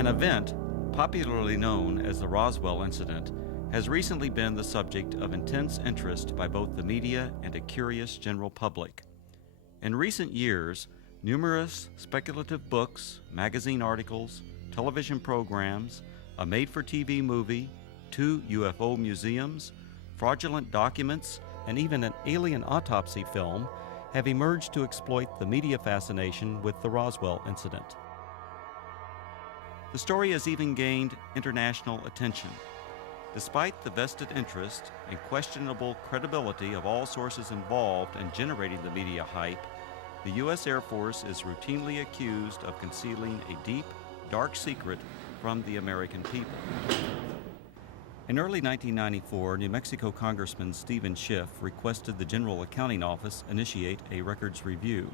An event, popularly known as the Roswell Incident, has recently been the subject of intense interest by both the media and a curious general public. In recent years, numerous speculative books, magazine articles, television programs, a made-for-TV movie, 2 UFO museums, fraudulent documents, and even an alien autopsy film have emerged to exploit the media fascination with the Roswell incident. The story has even gained international attention. Despite the vested interest and questionable credibility of all sources involved in generating the media hype, the U.S. Air Force is routinely accused of concealing a deep, dark secret from the American people. In early 1994, New Mexico Congressman Stephen Schiff requested the General Accounting Office initiate a records review.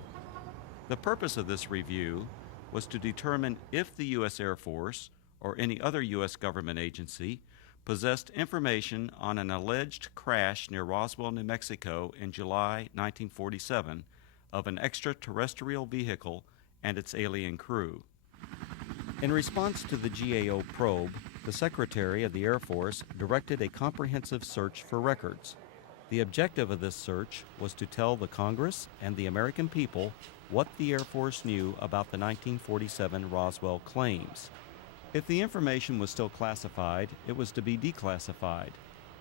The purpose of this review was to determine if the U.S. Air Force or any other U.S. government agency possessed information on an alleged crash near Roswell, New Mexico in July 1947 of an extraterrestrial vehicle and its alien crew. In response to the GAO probe, the Secretary of the Air Force directed a comprehensive search for records. The objective of this search was to tell the Congress and the American people what the Air Force knew about the 1947 Roswell claims. If the information was still classified, it was to be declassified.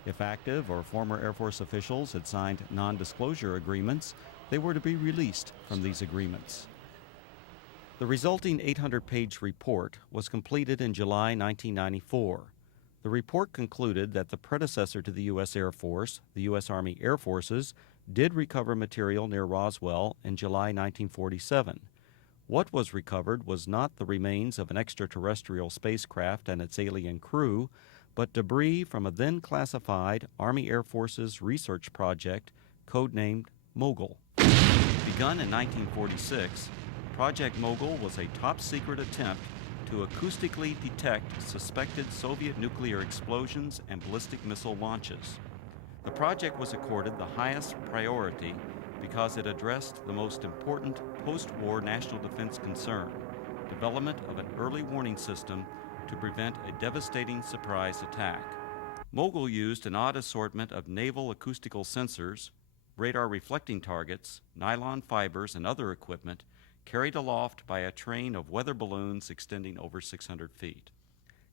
If active or former Air Force officials had signed non-disclosure agreements, they were to be released from these agreements. The resulting 800-page report was completed in July 1994. The report concluded that the predecessor to the U.S. Air Force, the U.S. Army Air Forces, did recover material near Roswell in July 1947. What was recovered was not the remains of an extraterrestrial spacecraft and its alien crew, but debris from a then-classified Army Air Forces research project codenamed Mogul. Begun in 1946, Project Mogul was a top-secret attempt to acoustically detect suspected Soviet nuclear explosions and ballistic missile launches. The project was accorded the highest priority because it addressed the most important post-war national defense concern, development of an early warning system to prevent a devastating surprise attack. Mogul used an odd assortment of naval acoustical sensors, radar reflecting targets, nylon fibers, and other equipment carried aloft by a train of weather balloons extending over 600 feet.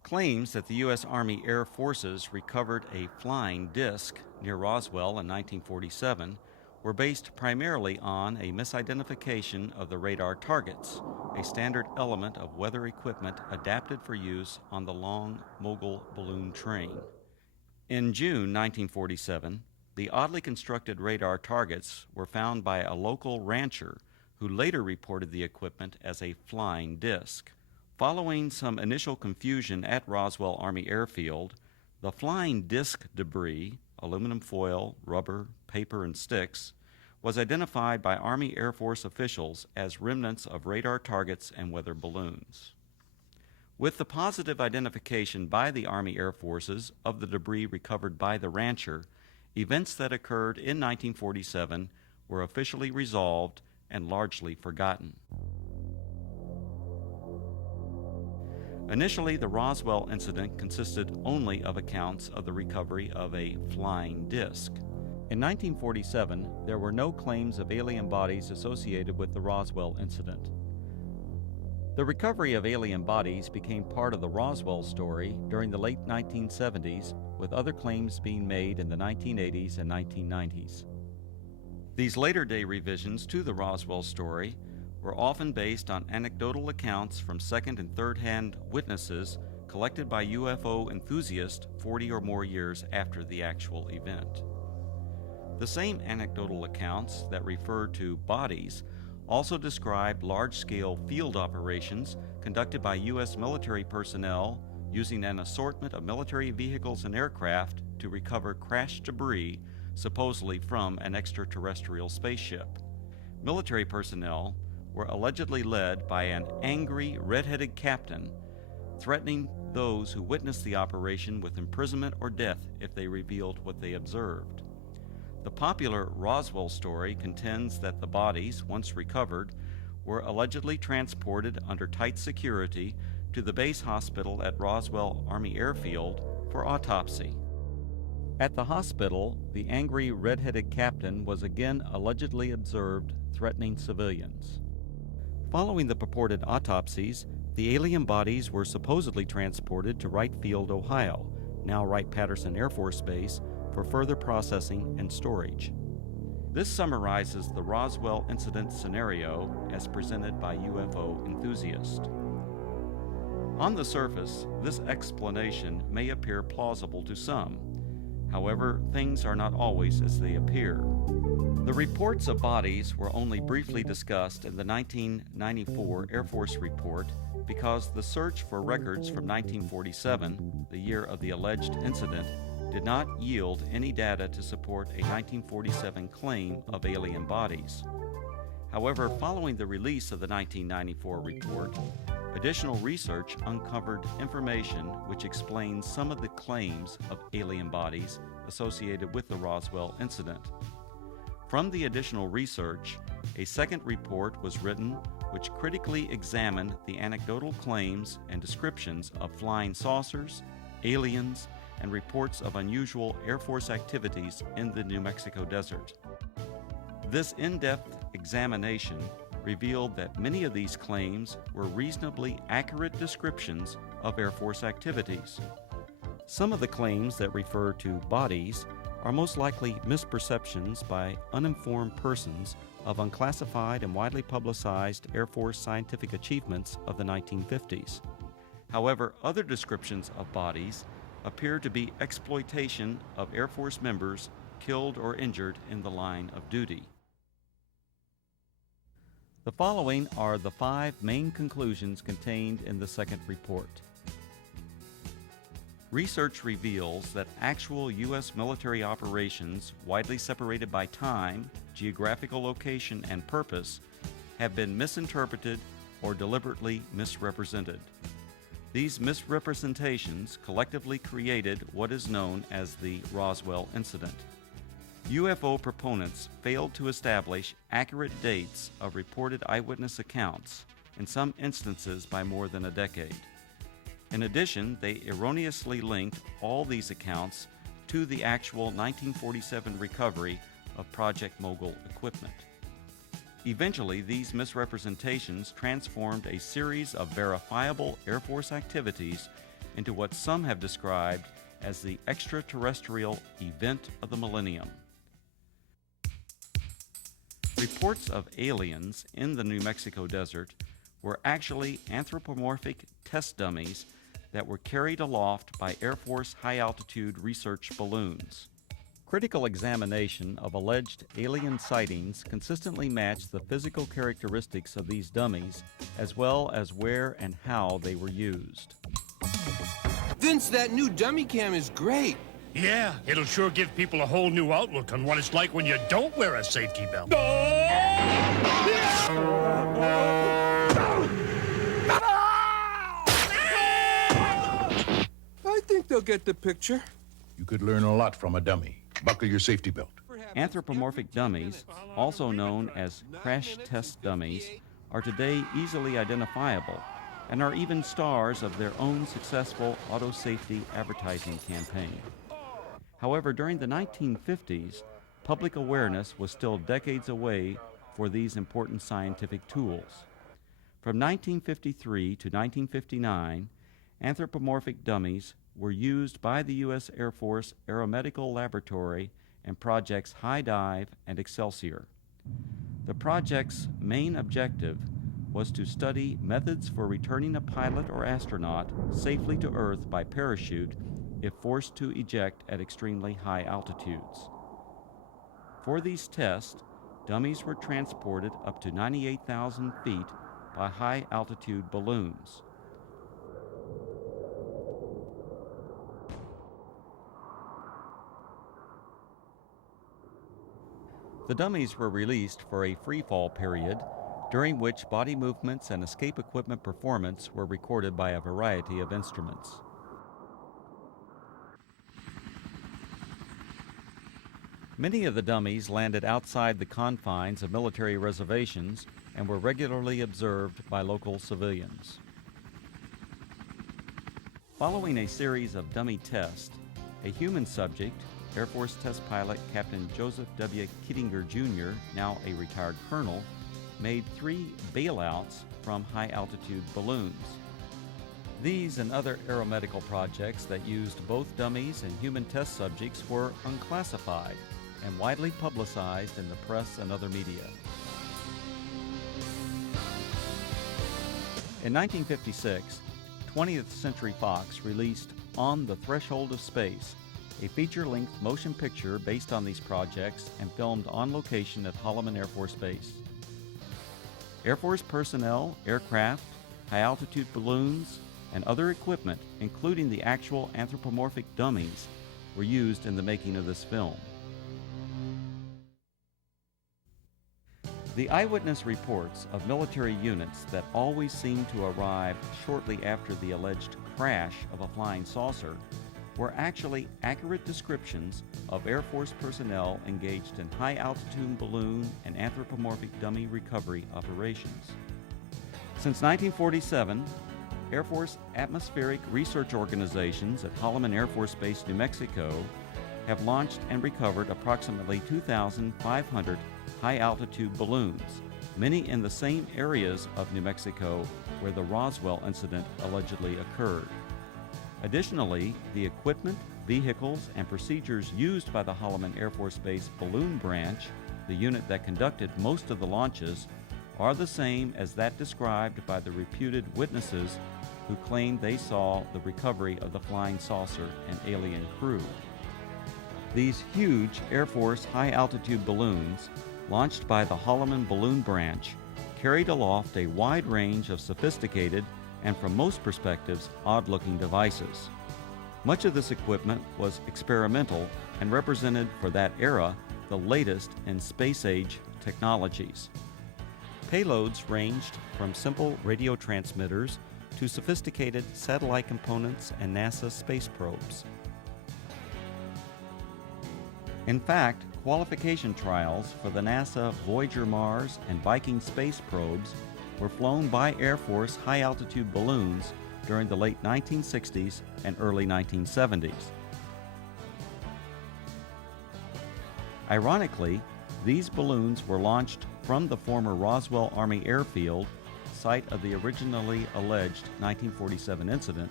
Claims that the U.S. Army Air Forces recovered a flying disc near Roswell in 1947 were based primarily on a misidentification of the radar targets, a standard element of weather equipment adapted for use on the long Mogul balloon train. In June 1947, the oddly constructed radar targets were found by a local rancher who later reported the equipment as a flying disc. Following some initial confusion at Roswell Army Airfield, the flying disc debris, aluminum foil, rubber, paper, and sticks, was identified by Army Air Force officials as remnants of radar targets and weather balloons. With the positive identification by the Army Air Forces of the debris recovered by the rancher, events that occurred in 1947 were officially resolved and largely forgotten. Initially, the Roswell incident consisted only of accounts of the recovery of a flying disc. In 1947, there were no claims of alien bodies associated with the Roswell incident. The recovery of alien bodies became part of the Roswell story during the late 1970s, with other claims being made in the 1980s and 1990s. These later-day revisions to the Roswell story were often based on anecdotal accounts from second- and third-hand witnesses collected by UFO enthusiasts 40 or more years after the actual event. The same anecdotal accounts that refer to bodies also describe large-scale field operations conducted by U.S. military personnel using an assortment of military vehicles and aircraft to recover crashed debris supposedly from an extraterrestrial spaceship. Military personnel were allegedly led by an angry, red-headed captain, threatening those who witnessed the operation with imprisonment or death if they revealed what they observed. The popular Roswell story contends that the bodies, once recovered, were allegedly transported under tight security to the base hospital at Roswell Army Airfield for autopsy. At the hospital, the angry red-headed captain was again allegedly observed threatening civilians. Following the purported autopsies, the alien bodies were supposedly transported to Wright Field, Ohio, now Wright-Patterson Air Force Base, for further processing and storage. This summarizes the Roswell Incident scenario as presented by UFO enthusiasts. On the surface, this explanation may appear plausible to some. However, things are not always as they appear. The reports of bodies were only briefly discussed in the 1994 Air Force report because the search for records from 1947, the year of the alleged incident, did not yield any data to support a 1947 claim of alien bodies. However, following the release of the 1994 report, additional research uncovered information which explains some of the claims of alien bodies associated with the Roswell incident. From the additional research, a second report was written which critically examined the anecdotal claims and descriptions of flying saucers, aliens, and reports of unusual Air Force activities in the New Mexico desert. This in-depth examination revealed that many of these claims were reasonably accurate descriptions of Air Force activities. Some of the claims that refer to bodies are most likely misperceptions by uninformed persons of unclassified and widely publicized Air Force scientific achievements of the 1950s. However, other descriptions of bodies appear to be exploitation of Air Force members killed or injured in the line of duty. The following are the 5 main conclusions contained in the second report. Research reveals that actual U.S. military operations, widely separated by time, geographical location, and purpose, have been misinterpreted or deliberately misrepresented. These misrepresentations collectively created what is known as the Roswell Incident. UFO proponents failed to establish accurate dates of reported eyewitness accounts, in some instances by more than a decade. In addition, they erroneously linked all these accounts to the actual 1947 recovery of Project Mogul equipment. Eventually, these misrepresentations transformed a series of verifiable Air Force activities into what some have described as the extraterrestrial event of the millennium. Reports of aliens in the New Mexico desert were actually anthropomorphic test dummies that were carried aloft by Air Force high-altitude research balloons. Critical examination of alleged alien sightings consistently matched the physical characteristics of these dummies, as well as where and how they were used. Vince, that new dummy cam is great. Yeah, it'll sure give people a whole new outlook on what it's like when you don't wear a safety belt. I think they'll get the picture. You could learn a lot from a dummy. Buckle your safety belt. Anthropomorphic dummies, also known as crash test dummies, are today easily identifiable and are even stars of their own successful auto safety advertising campaign. However, during the 1950s, public awareness was still decades away for these important scientific tools. From 1953 to 1959, anthropomorphic dummies were used by the U.S. Air Force Aeromedical Laboratory and projects High Dive and Excelsior. The project's main objective was to study methods for returning a pilot or astronaut safely to Earth by parachute if forced to eject at extremely high altitudes. For these tests, dummies were transported up to 98,000 feet by high-altitude balloons. The dummies were released for a free-fall period, during which body movements and escape equipment performance were recorded by a variety of instruments. Many of the dummies landed outside the confines of military reservations and were regularly observed by local civilians. Following a series of dummy tests, a human subject, Air Force test pilot Captain Joseph W. Kittinger Jr., now a retired colonel, made 3 bailouts from high-altitude balloons. These and other aeromedical projects that used both dummies and human test subjects were unclassified and widely publicized in the press and other media. In 1956, 20th Century Fox released On the Threshold of Space, a feature-length motion picture based on these projects and filmed on location at Holloman Air Force Base. Air Force personnel, aircraft, high-altitude balloons, and other equipment, including the actual anthropomorphic dummies, were used in the making of this film. The eyewitness reports of military units that always seemed to arrive shortly after the alleged crash of a flying saucer were actually accurate descriptions of Air Force personnel engaged in high-altitude balloon and anthropomorphic dummy recovery operations. Since 1947, Air Force atmospheric research organizations at Holloman Air Force Base, New Mexico, have launched and recovered approximately 2,500 high-altitude balloons, many in the same areas of New Mexico where the Roswell incident allegedly occurred. Additionally, the equipment, vehicles, and procedures used by the Holloman Air Force Base Balloon Branch, the unit that conducted most of the launches, are the same as that described by the reputed witnesses who claimed they saw the recovery of the flying saucer and alien crew. These huge Air Force high-altitude balloons, launched by the Holloman Balloon Branch, carried aloft a wide range of sophisticated and, from most perspectives, odd-looking devices. Much of this equipment was experimental and represented, for that era, the latest in space-age technologies. Payloads ranged from simple radio transmitters to sophisticated satellite components and NASA space probes. In fact, qualification trials for the NASA Voyager Mars and Viking space probes were flown by Air Force high-altitude balloons during the late 1960s and early 1970s. Ironically, these balloons were launched from the former Roswell Army Airfield, site of the originally alleged 1947 incident,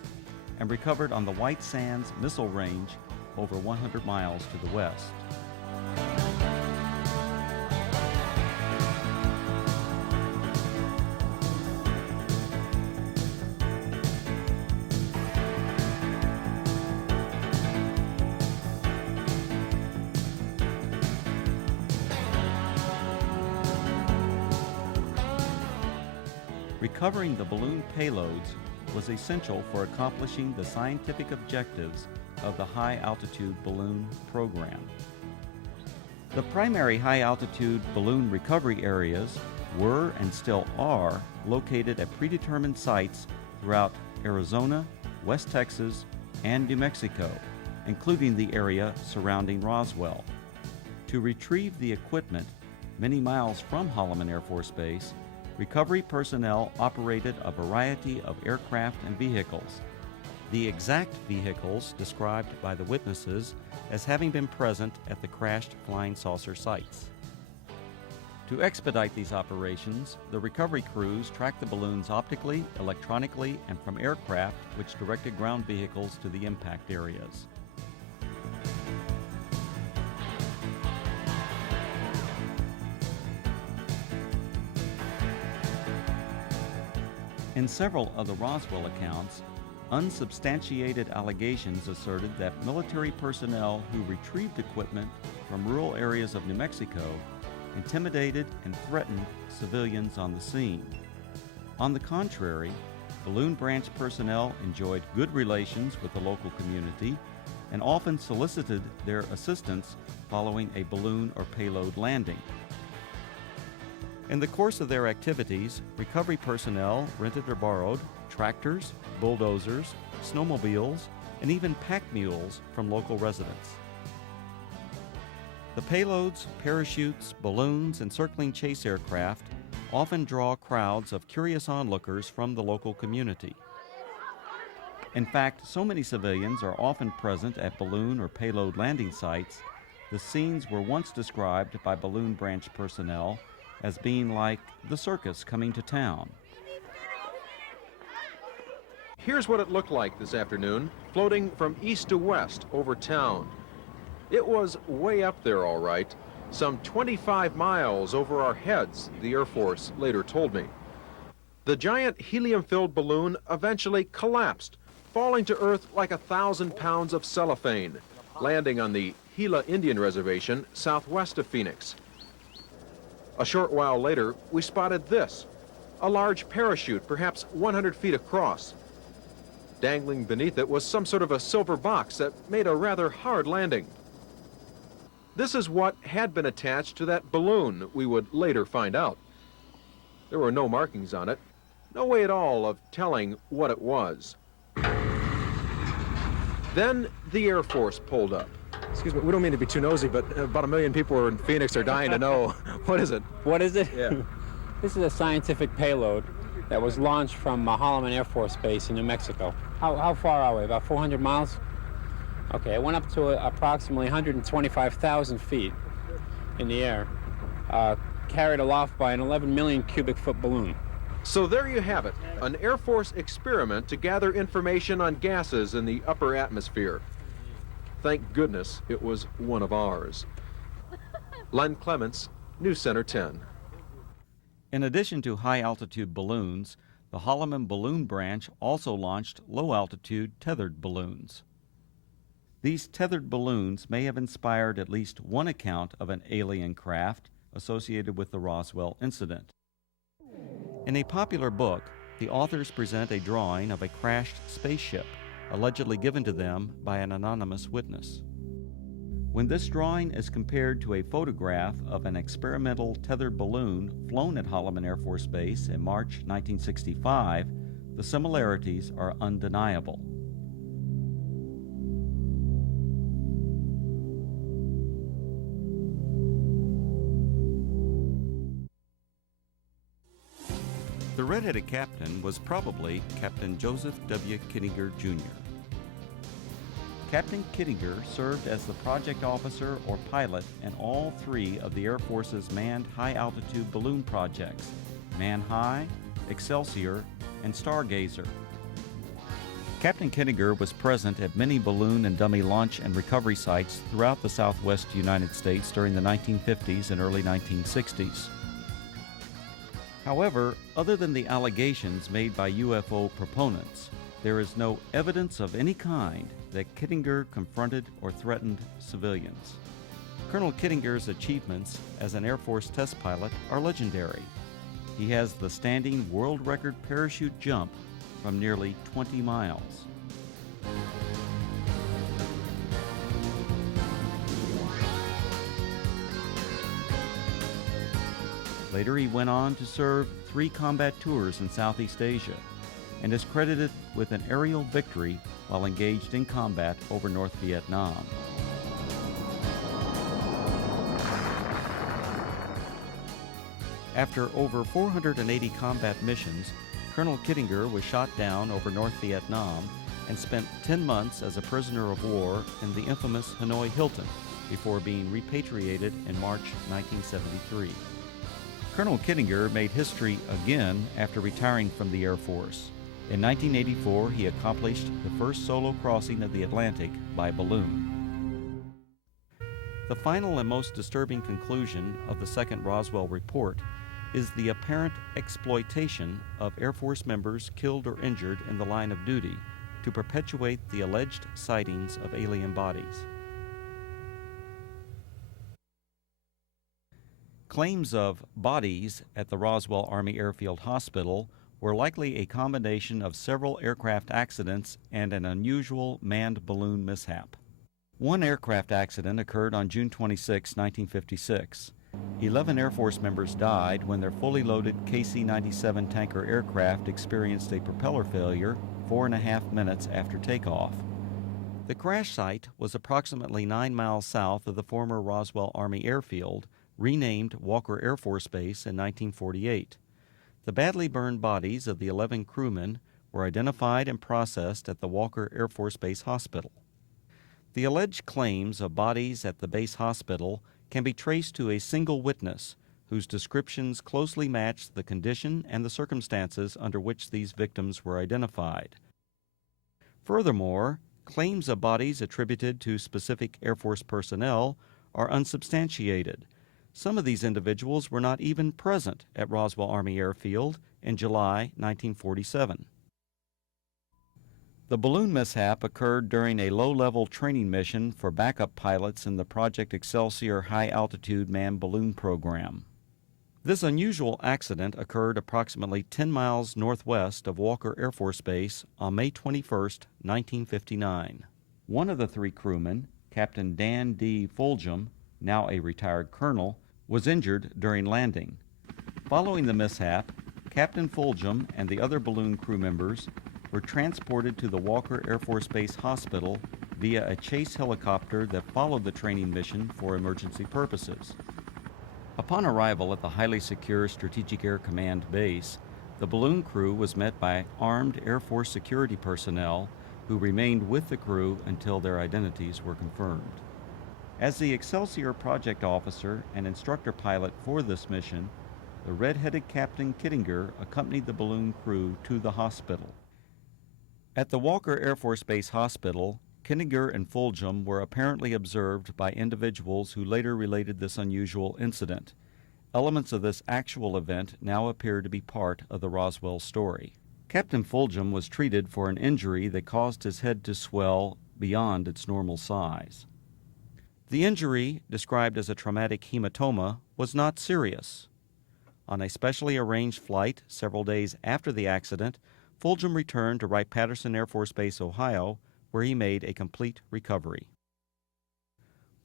and recovered on the White Sands Missile Range over 100 miles to the west. Recovering the balloon payloads was essential for accomplishing the scientific objectives of the high-altitude balloon program. The primary high-altitude balloon recovery areas were and still are located at predetermined sites throughout Arizona, West Texas, and New Mexico, including the area surrounding Roswell. To retrieve the equipment many miles from Holloman Air Force Base, recovery personnel operated a variety of aircraft and vehicles. The exact vehicles described by the witnesses as having been present at the crashed flying saucer sites. To expedite these operations, the recovery crews tracked the balloons optically, electronically, and from aircraft which directed ground vehicles to the impact areas. In several of the Roswell accounts, unsubstantiated allegations asserted that military personnel who retrieved equipment from rural areas of New Mexico intimidated and threatened civilians on the scene. On the contrary, Balloon Branch personnel enjoyed good relations with the local community and often solicited their assistance following a balloon or payload landing. In the course of their activities, recovery personnel rented or borrowed tractors, bulldozers, snowmobiles, and even pack mules from local residents. The payloads, parachutes, balloons, and circling chase aircraft often draw crowds of curious onlookers from the local community. In fact, so many civilians are often present at balloon or payload landing sites, the scenes were once described by balloon branch personnel as being like the circus coming to town. Here's what it looked like this afternoon, floating from east to west over town. It was way up there, all right, some 25 miles over our heads, the Air Force later told me. The giant helium-filled balloon eventually collapsed, falling to earth like 1,000 pounds of cellophane, landing on the Gila Indian Reservation southwest of Phoenix. A short while later, we spotted this, a large parachute, perhaps 100 feet across. Dangling beneath it was some sort of a silver box that made a rather hard landing. This is what had been attached to that balloon, we would later find out. There were no markings on it, no way at all of telling what it was. Then the Air Force pulled up. Excuse me, we don't mean to be too nosy, but about 1 million people in Phoenix are dying to know. What is it? What is it? Yeah. This is a scientific payload that was launched from Holloman Air Force Base in New Mexico. How far are we? About 400 miles? Okay, it went up to approximately 125,000 feet in the air, carried aloft by an 11 million cubic foot balloon. So there you have it, an Air Force experiment to gather information on gases in the upper atmosphere. Thank goodness it was one of ours. Len Clements, News Center 10. In addition to high-altitude balloons, the Holloman Balloon Branch also launched low-altitude tethered balloons. These tethered balloons may have inspired at least one account of an alien craft associated with the Roswell Incident. In a popular book, the authors present a drawing of a crashed spaceship, allegedly given to them by an anonymous witness. When this drawing is compared to a photograph of an experimental tethered balloon flown at Holloman Air Force Base in March 1965, the similarities are undeniable. The red-headed captain was probably Captain Joseph W. Kittinger, Jr. Captain Kittinger served as the project officer or pilot in all three of the Air Force's manned high-altitude balloon projects, Man High, Excelsior, and Stargazer. Captain Kittinger was present at many balloon and dummy launch and recovery sites throughout the southwest United States during the 1950s and early 1960s. However, other than the allegations made by UFO proponents, there is no evidence of any kind that Kittinger confronted or threatened civilians. Colonel Kittinger's achievements as an Air Force test pilot are legendary. He has the standing world record parachute jump from nearly 20 miles. Later, he went on to serve 3 combat tours in Southeast Asia and is credited with an aerial victory while engaged in combat over North Vietnam. After over 480 combat missions, Colonel Kittinger was shot down over North Vietnam and spent 10 months as a prisoner of war in the infamous Hanoi Hilton before being repatriated in March 1973. Colonel Kittinger made history again after retiring from the Air Force. In 1984, he accomplished the first solo crossing of the Atlantic by balloon. The final and most disturbing conclusion of the second Roswell report is the apparent exploitation of Air Force members killed or injured in the line of duty to perpetuate the alleged sightings of alien bodies. Claims of bodies at the Roswell Army Airfield Hospital were likely a combination of several aircraft accidents and an unusual manned balloon mishap. One aircraft accident occurred on June 26, 1956. 11 Air Force members died when their fully loaded KC-97 tanker aircraft experienced a propeller failure 4.5 minutes after takeoff. The crash site was approximately 9 miles south of the former Roswell Army Airfield, renamed Walker Air Force Base in 1948. The badly burned bodies of the 11 crewmen were identified and processed at the Walker Air Force Base Hospital. The alleged claims of bodies at the base hospital can be traced to a single witness whose descriptions closely match the condition and the circumstances under which these victims were identified. Furthermore, claims of bodies attributed to specific Air Force personnel are unsubstantiated. Some of these individuals were not even present at Roswell Army Airfield in July 1947. The balloon mishap occurred during a low-level training mission for backup pilots in the Project Excelsior high-altitude manned balloon program. This unusual accident occurred approximately 10 miles northwest of Walker Air Force Base on May 21, 1959. One of the three crewmen, Captain Dan D. Fulgham, now a retired colonel, was injured during landing. Following the mishap, Captain Fulgham and the other balloon crew members were transported to the Walker Air Force Base Hospital via a chase helicopter that followed the training mission for emergency purposes. Upon arrival at the highly secure Strategic Air Command base, the balloon crew was met by armed Air Force security personnel who remained with the crew until their identities were confirmed. As the Excelsior project officer and instructor pilot for this mission, the red-headed Captain Kittinger accompanied the balloon crew to the hospital. At the Walker Air Force Base Hospital, Kittinger and Fulgham were apparently observed by individuals who later related this unusual incident. Elements of this actual event now appear to be part of the Roswell story. Captain Fulgham was treated for an injury that caused his head to swell beyond its normal size. The injury, described as a traumatic hematoma, was not serious. On a specially arranged flight several days after the accident, Fulgham returned to Wright-Patterson Air Force Base, Ohio, where he made a complete recovery.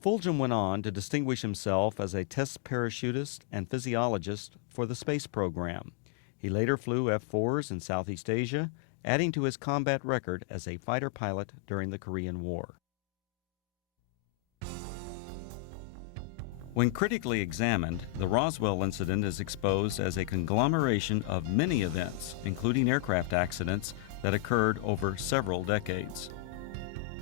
Fulgham went on to distinguish himself as a test parachutist and physiologist for the space program. He later flew F-4s in Southeast Asia, adding to his combat record as a fighter pilot during the Korean War. When critically examined, the Roswell incident is exposed as a conglomeration of many events, including aircraft accidents, that occurred over several decades.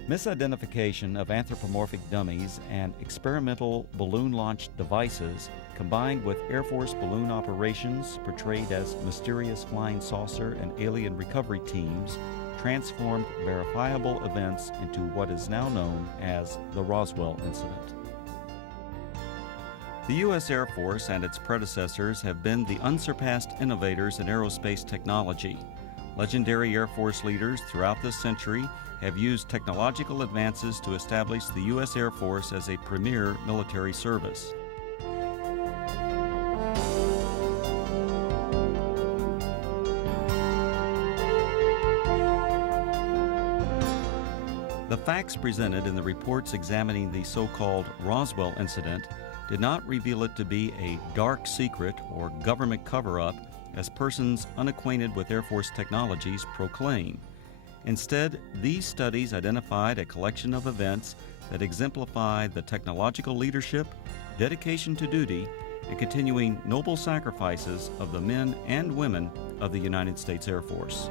Misidentification of anthropomorphic dummies and experimental balloon-launched devices, combined with Air Force balloon operations portrayed as mysterious flying saucer and alien recovery teams, transformed verifiable events into what is now known as the Roswell Incident. The U.S. Air Force and its predecessors have been the unsurpassed innovators in aerospace technology. Legendary Air Force leaders throughout this century have used technological advances to establish the U.S. Air Force as a premier military service. The facts presented in the reports examining the so-called Roswell incident did not reveal it to be a dark secret or government cover-up as persons unacquainted with Air Force technologies proclaim. Instead, these studies identified a collection of events that exemplify the technological leadership, dedication to duty, and continuing noble sacrifices of the men and women of the United States Air Force.